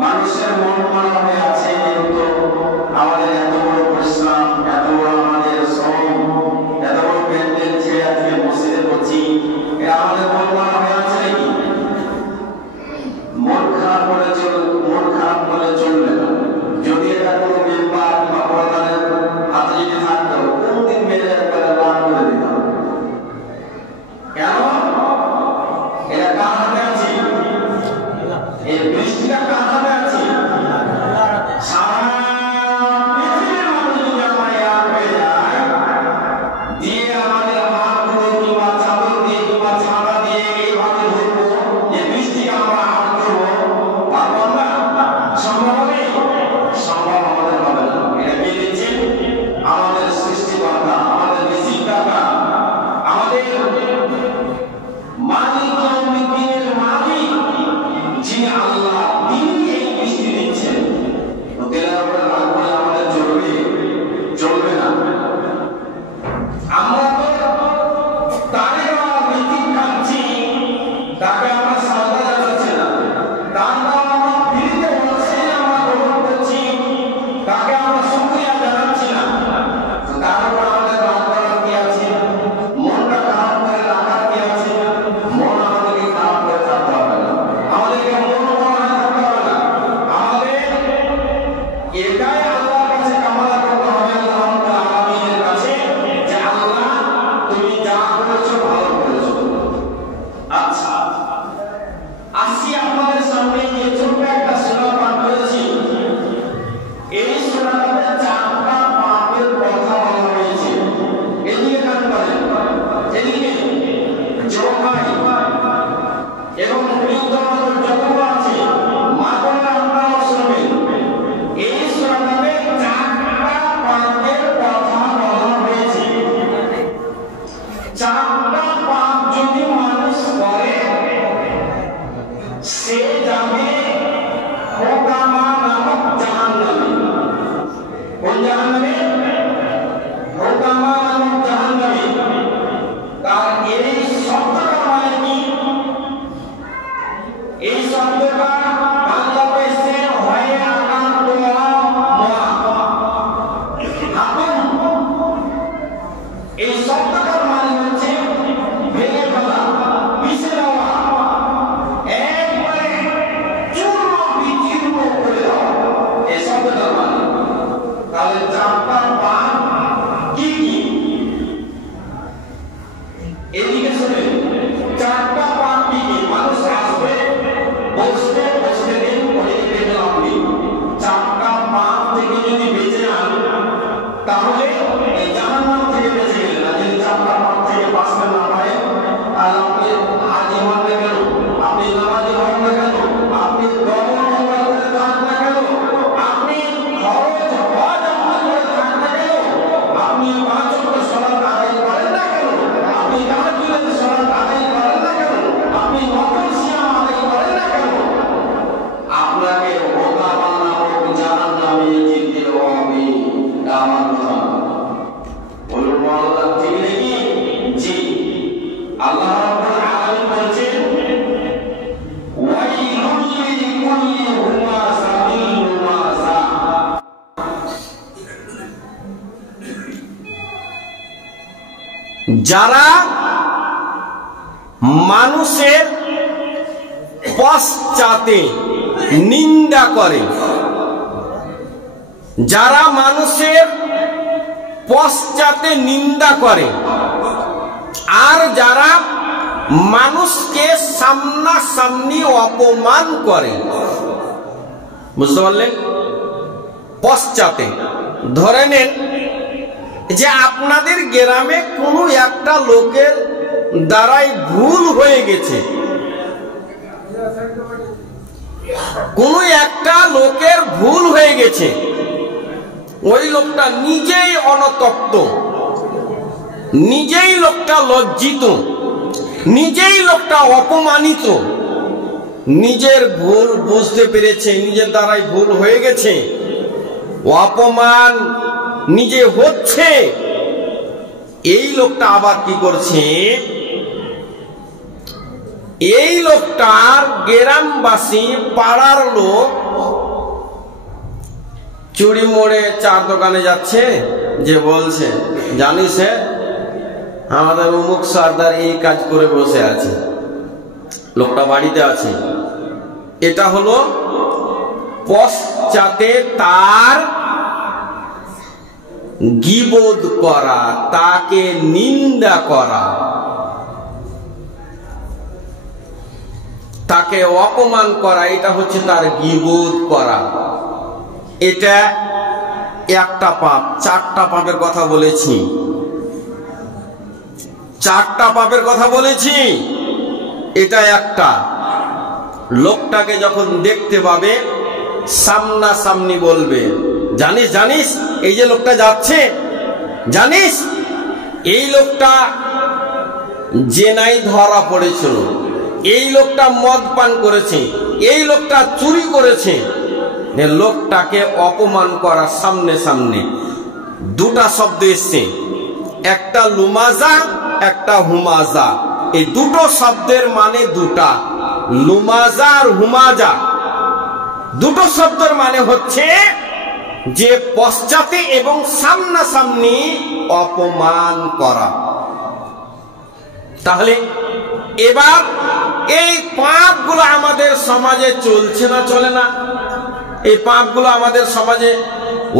মানুষের মন মারা হয়ে আছে, কিন্তু আমাদের এত বড় পরিশ্রম, এত বড় আমাদের শ্রম, এত বড় প্যান্ডেল ছেড়ে আজকে মসজিদে করছি, আমাদের মন মারা হয়ে আছে নাকি? মন খারাপ করলে চলবে না। যদি এটা কোনো মেম্বার বা প্রধানের হাতে যদি থাকতো, কোনদিন মেরে একবারে লাল করে দিতাম। কেন? এটা কার হাতে আছে? এই বৃষ্টিটা কার হাতে আছে? সারা পৃথিবীর মানুষ যদি আমরা এক হয়ে যায়, দিয়ে আমাদের হাতগুলো কিংবা চাদর দিয়ে কিংবা ছাতা দিয়ে এইভাবে ধরবো, যে বৃষ্টিকে আমরা হাত করবো, পারবো আমরা? সম্ভব হবে? সম্ভব আমাদের হবে না। এটা কে দিচ্ছে? আমাদের সৃষ্টিকর্তা, আমাদের রিজিকদাতা, আমাদের মালিক, দিনের মালিক যিনি আল্লাহ, তিনি এই বৃষ্টি দিচ্ছেন। তেলার উপরে রাগ করে আমাদের চলবে না। আমরা তো তারে রিজিক খাচ্ছি, তাকে আমরা সাজদা জানাচ্ছি না। তার নাম আমরা ফিরিতে বলছি, আমরা গ্রহণ করছি, তাকে আমরা শুকরিয়া জানাচ্ছি না। তার উপর আমাদের রাগ করার কি আছে? মনটা খারাপ করে রাখার কি আছে? মন আমাদেরকে খারাপ করে থাকতে হবে না, আমাদেরকে মন মরা থাকতে হবে না। আমাদের এটাই আল্লাহর কাছে কামনা করতে হবে, আল্লাহ রাব্বুল আলামিনের কাছে, যে আল্লাহ তুমি যা করেছো ভালো করেছো। আচ্ছা, আসি আপনাদের সামনে যে ছোট্ট একটা সূরা পাঠ করেছি, এই সূরাটাতে চারটা পাপের কথা বলা হয়েছে। এদিকে কান করেন, এদিকে যুবক ভাই এবং বৃদ্ধ মানুষ যতগুলো আছে, মা বোনেরা আপনারাও শুনবেন। এই সূরাটাতে চারটা পাপের কথা বলা হয়েছে। চারটা পাপ যদি মানুষ করে, সে যাবে হোকামা নামক জাহান্নামে। কোন জাহান্নামে? হোকামা নামক জাহান্নামে। তার এই শব্দটা মানে কি? এই শব্দটা বাংলা পেশে হয় আকার তোলা মোয়া আপন। এই শব্দটার মানে হচ্ছে ভেঙে ফেলা, পিছে দেওয়া, একবারে চূর্ণ বিচূর্ণ করে দেওয়া, এই শব্দটার মানে। তাহলে চারটা পাপ কি কি? এদিকে শুনে, চারটা পাপ কি কি? মানুষ আসবে, বসতে দিন, অনেকে পেতে আপনি চারটা পাপ থেকে যদি বেঁচে যান, তাহলে এই জাহান্নাম থেকে বেঁচে গেলেন। আর যদি চারটা পাপ থেকে বাঁচতে না পারেন, তাহলে আপনি হাজি হন না কেন, আপনি নামাজি হন না কেন, আপনি দমন করে থাক না কেন, আপনি খরচ হজ আপনি করে থাক না কেন, আপনি 5 ওয়াক্ত সালাত আদায় করেন না কেন, আপনি তাহাজ্জুদের সালাত আদায় করেন না কেন, আপনি নফল সিয়াম আদায় করেন না কেন, আপনাকে হোকামা নামক জাহান্নামে যেতে হবে। আমার কথা বলুন, আল্লাহ ঠিক নাকি? জি। আল্লাহ রাব্বুল আলামিন বলেছেন, ওয়াইলুল লিকুল্লি হুমাযাতিল লুমাযা। যারা মানুষের পশ্চাতে নিন্দা করে, যারা মানুষের পশ্চাতে নিন্দা করে, আর যারা মানুষকে সামনাসামনি অপমান করে। বুঝতে পারলেন? পশ্চাতে ধরে নেন যে আপনাদের গ্রামে কোনো একটা লোকের দ্বারাই ভুল হয়ে গেছে, কোনো একটা লোকের ভুল হয়ে গেছে, ওই লোকটা নিজেই অনতপ্ত, নিজেই লোকটা লজ্জিত, নিজেই লোকটা অপমানিত, নিজের ভুল বুঝতে পেরেছে, নিজের দ্বারাই ভুল হয়ে গেছে, অপমান নিজে হচ্ছে। এই লোকটা আবার কি করছে? এই লোকটার গ্রামবাসী পাড়ার লোক চুড়ি মোড়ে চার দোকানে যাচ্ছে, যে বলছে জানিস আমাদের অমুক সর্দার এই কাজ করে বসে আছে, লোকটা বাড়িতে আছে। এটা হলো পশ্চাতে তার গীবত করা, তাকে নিন্দা করা, তাকে অপমান করা, এটা হচ্ছে তার গীবত করা। এটা একটা পাপ। চারটা পাপের কথা বলেছি, চারটা পাপের কথা বলেছি। এটা একটা, লোকটাকে যখন দেখতে পাবে সামনাসামনি বলবে, জানিস জানিস এই যে লোকটা যাচ্ছে, জানিস এই লোকটা জেনাই ধরা পড়েছিল, এই লোকটা মদ পান করেছে, এই লোকটা চুরি করেছে। লোকটাকে অপমান করা সামনে সামনে। দুটা শব্দ এসছে, একটা লুমাজা, একটা হুমাজা। এই দুটো শব্দের মানে দুটা, লুমাজা আর হুমাজা। দুটো শব্দের মানে হচ্ছে যে পশ্চাতে এবং সামনাসামনি অপমান করা। তাহলে এবার এই পাপগুলো আমাদের সমাজে চলছে না চলে না? এই পাপগুলো আমাদের সমাজে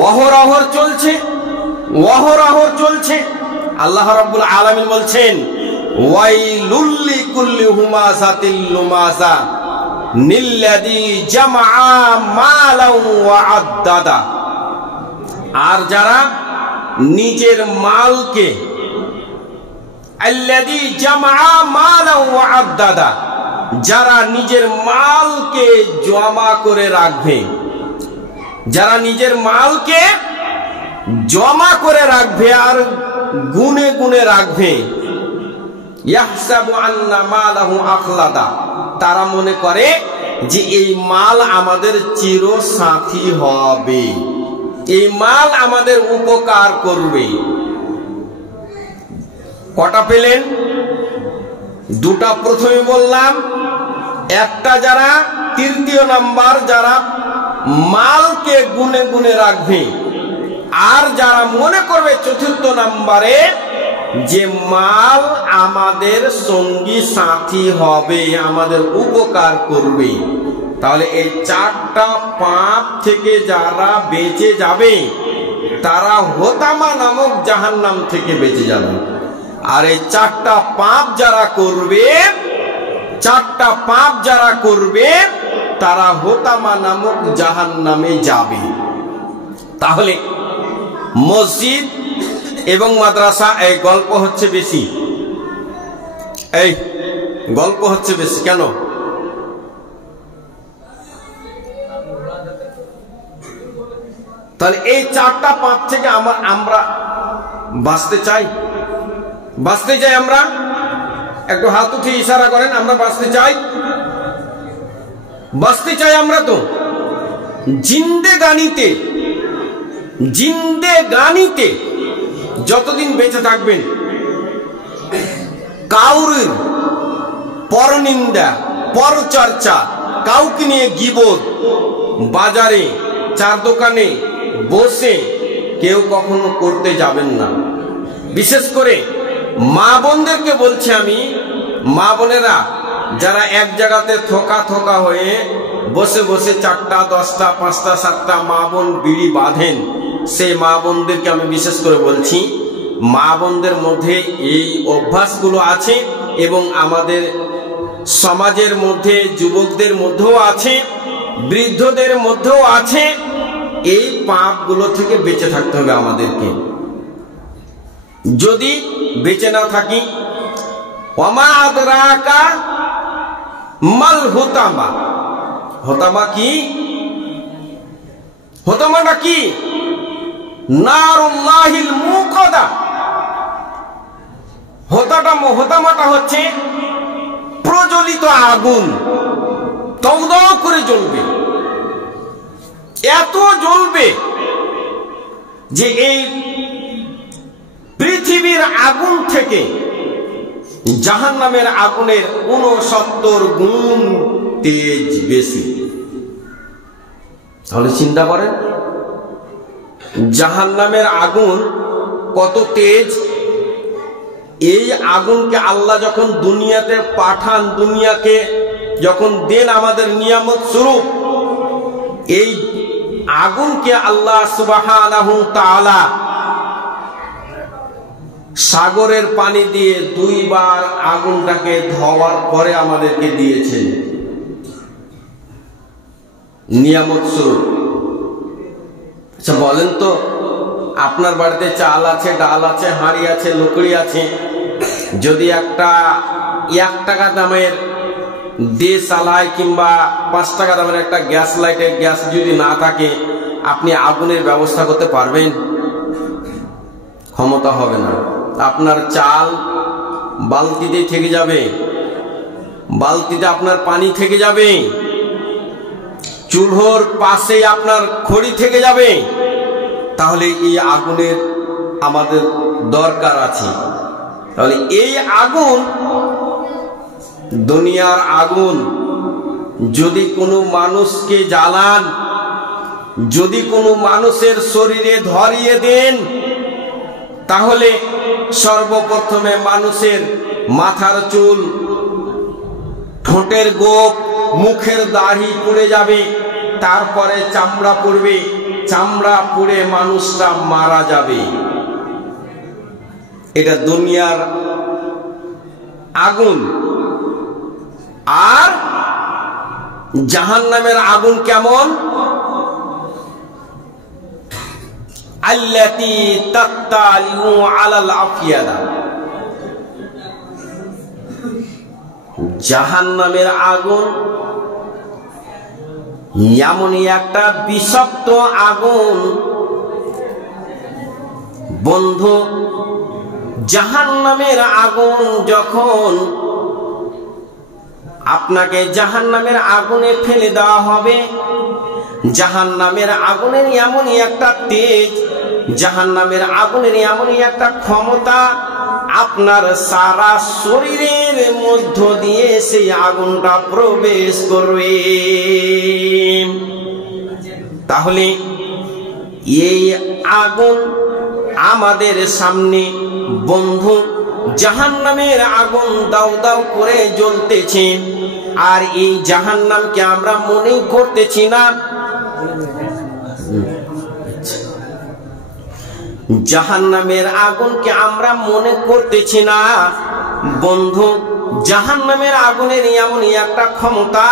অহরহ চলছে, অহরহ চলছে। আল্লাহ রাব্বুল আলামিন বলছেন, ওয়াইলুল লিকুল্লি হুমাযাতিল লুমাযা নিল্লাযী জামআ মালাও ওয়া আদ্দাদা। আর যারা নিজের মালকে, আল্লাযী জামআ মালাও ওয়া আদ্দাদা, যারা নিজের মালকে জমা করে রাখবে, যারা নিজের মালকে জমা করে রাখবে আর গুনে গুনে রাখবে, ইয়াহসাবু আন্না মালাহু আখলাদা, তারা মনে করে যে এই মাল আমাদের চিরসাথী হবে, এই মাল আমাদের উপকার করবে। কটা পেলেন? দুটা প্রথমে বললাম। একটা যারা তৃতীয় নাম্বার, যারা মালকে গুনে গুনে রাখবে, আর যারা মনে করবে চতুর্থ নাম্বারে যে মাল আমাদের সঙ্গী সাথী হবে, আমাদের উপকার করবে। তাহলে এই চারটা পাপ থেকে যারা বেঁচে যাবে তারা হোতামা নামক জাহান্নাম থেকে বেঁচে যাবে। আর এই চারটা পাপ যারা করবে, চারটা পাপ যারা করবে তারা হোতামা নামক জাহান্নামে যাবে। তাহলে মসজিদ এবং মাদ্রাসা এই গল্প হচ্ছে বেশি, এই গল্প হচ্ছে বেশি কেন? তাহলে এই চারটা পাপ থেকে আমরা বাঁচতে চাই, বাঁচতে চাই। আমরা একটু হাত উঠে ইশারা করেন, আমরা বাঁচতে চাই, বাঁচতে চাই। আমরা তো জিন্দেগানিতে, জিন্দেগানিতে যতদিন বেঁচে থাকবেন কাউরির পরনিন্দা, পরচর্চা, কাউকে নিয়ে গীবত, বাজারে চার দোকানে বসে কেউ কখনো করতে যাবেন না। বিশেষ করে মা বোনদেরকে বলছি আমি, মা বোনেরা যারা এক জায়গাতে থোকা থোকা হয়ে বসে বসে 4টা 10টা 5টা 7টা মা বোন বিড়ি বাঁধেন, সেই মা বোনদেরকে আমি বিশেষ করে বলছি, মা বোনদের মধ্যে এই অভ্যাসগুলো আছে এবং আমাদের সমাজের মধ্যে যুবকদের মধ্যেও আছে, বৃদ্ধদের মধ্যেও আছে। এই পাপগুলো থেকে বেঁচে থাকতে হবে আমাদেরকে। যদি বেঁচে না থাকি, ওমা আদরাকা মাল হুতামা, হুতামা কি? হুতামাটা কি? নারুল্লাহিল মুকাদা। হুতামাটা হচ্ছে প্রজ্বলিত আগুন, দগদগ করে জ্বলবে, এত জ্বলবে যে এই পৃথিবীর আগুন থেকে জাহান্নামের আগুনের 69 গুণ তেজ বেশি। তাহলে চিন্তা করেন জাহান্নামের আগুন কত তেজ। এই আগুনকে আল্লাহ যখন দুনিয়াতে পাঠান, দুনিয়াকে যখন দেন আমাদের নিয়ামত স্বরূপ, এই আগুনকে আল্লাহ সুবহানাহু তাআলা সাগরের পানি দিয়ে 2 বার আগুনটাকে ধোয়ার পরে আমাদেরকে দিয়েছেন নিয়ামত স্বরূপ। আচ্ছা বলেন তো, আপনার বাড়িতে চাল আছে, ডাল আছে, হাঁড়ি আছে, লকড়ি আছে, যদি একটা 1 টাকা দামের দেশালাই কিংবা 5 টাকা দামের একটা গ্যাস লাইটের গ্যাস যদি না থাকে, আপনি আগুনের ব্যবস্থা করতে পারবেন? ক্ষমতা হবে না। আপনার চাল বালতিতে থেকে যাবে, বালতিতে আপনার পানি থেকে যাবে, চুলোর পাশে আপনার খড়ি থেকে যাবে। তাহলে এই আগুনের আমাদের দরকার আছে। তাহলে এই আগুন, দুনিয়ার আগুন, যদি কোনো মানুষকে জ্বালান, যদি কোনো মানুষের শরীরে ধরিয়ে দেন, তাহলে সর্বপ্রথমে মানুষের মাথার চুল, ঠোঁটের গোপ, মুখের দাড়ি পুড়ে যাবে, তারপরে চামড়া পুড়বে, চামড়া পুড়ে মানুষটা মারা যাবে। এটা দুনিয়ার আগুন। আর জাহান্নামের আগুন কেমন? আল্লাতী তাত্তালিউ আলাল আফিয়াদা। জাহান্নামের আগুন এমনই একটা বিষাক্ত আগুন বন্ধু। জাহান্নামের আগুন যখন আপনাকে জাহান্নামের আগুনে ফেলে দেওয়া হবে, জাহান্নামের আগুনের এমনই একটা তেজ, জাহান্নামের আগুনের এমনই একটা ক্ষমতা, আপনার সারা শরীরের মধ্য দিয়ে সেই আগুনটা প্রবেশ করবে। তাহলে এই আগুন আমাদের সামনে বন্ধু, জাহান্নামের আগুন দাউ দাউ করে জ্বলতেছে, আর এই জাহান্নামকে আমরা মনেই করতেছি না। জাহান্নামের আগুনকে আমরা মনে করতেছি না বন্ধু। জাহান্নামের আগুনের এমনই একটা ক্ষমতা,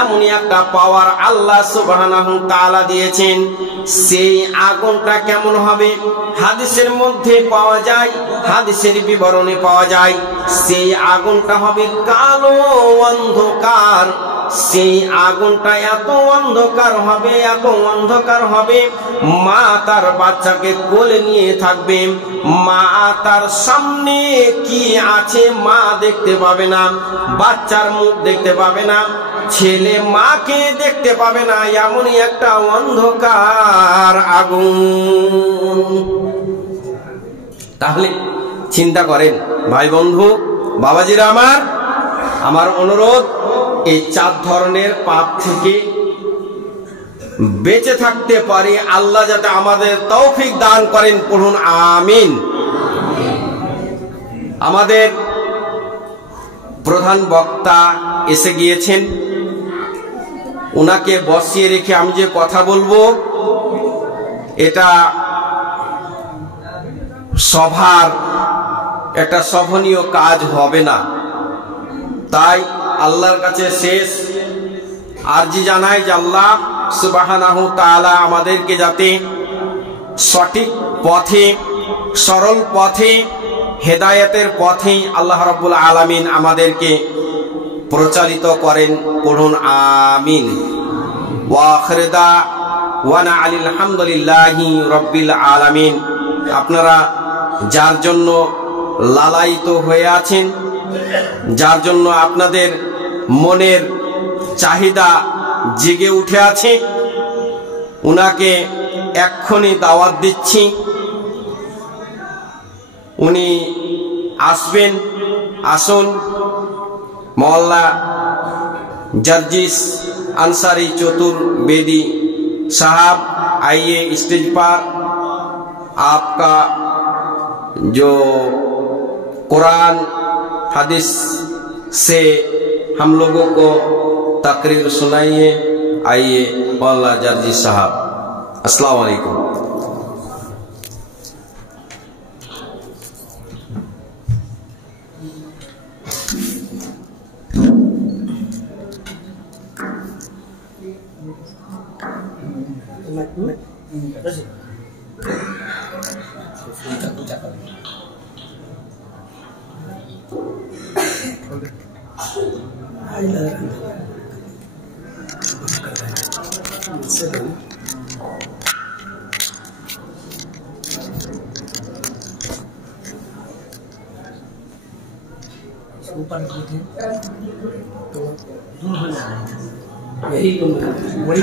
এমনই একটা পাওয়ার আল্লাহ সুবহানাহু তাআলা দিয়েছেন। সেই আগুনটা কেমন হবে? হাদিসের মধ্যে পাওয়া যায়, হাদিসের বিবরণে পাওয়া যায়, সেই আগুনটা হবে কালো অন্ধকার। সেই আগুনটা এত অন্ধকার হবে, এত অন্ধকার হবে, মা তার বাচ্চাকে কোলে নিয়ে থাকবে, মা তার সামনে কি আছে মা দেখতে পাবে না, বাচ্চার মুখ দেখতে পাবে না, ছেলে মাকে দেখতে পাবে না। এমনই একটা অন্ধকার আগুন। তাহলে চিন্তা করেন ভাই বন্ধু, বাবাজিরা আমার অনুরোধ, এই 4 ধরনের পাপ থেকে বেঁচে থাকতে পারি, আল্লাহ যাতে আমাদের তৌফিক দান করেন, পড়ুন আমিন। আমাদের প্রধান বক্তা এসে গিয়েছেন, উনাকে বসিয়ে রেখে আমি যে কথা বলবো এটা সভার একটা শোভনীয় কাজ হবে না। তাই আল্লাহর কাছে শেষ আরজি জানাই যে আল্লাহ সুবহানাহু তাআলা আমাদেরকে যাতে সঠিক পথে, সরল পথে, হেদায়েতের পথে আল্লাহ রাব্বুল আলামিন আমাদেরকে প্রচালিত করেন, পড়ুন আমিন। ওয়া আখিরু দাওয়ানা আনিল হামদুলিল্লাহি রাব্বিল আলামিন। আপনারা যার জন্য লালায়িত হয়ে আছেন, যার জন্য আপনাদের মনের চাহিদা জেগে উঠে আছে, উনাকে এক্ষুনি দাওয়াত দিচ্ছি। উনি আসবেন, আসুন। মহল্লা जर्जिस अंसारी चतुर्वेदी साहब, आइए स्टेज पर। आपका जो कुरान हदीस से हम लोगों को तकरीर सुनाइए। आइए मौलाना जर्जिस साहब। अस्सलाम वालेकुम। ऊपर तो दूर हो जाएगा, यही तो वही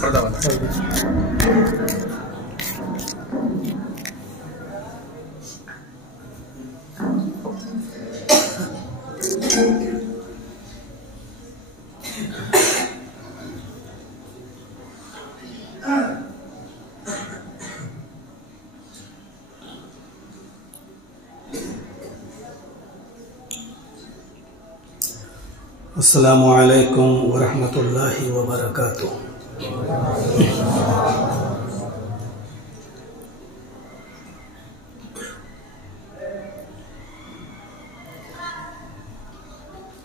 पर्दा वाला। अस्सलामु अलैकुम वरहमतुल्लाहि वबरकातुह।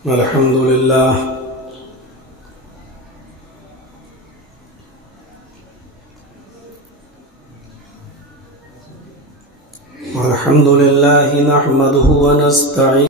अल्हम्दुलिल्लाह नहमदुहु व नस्तईन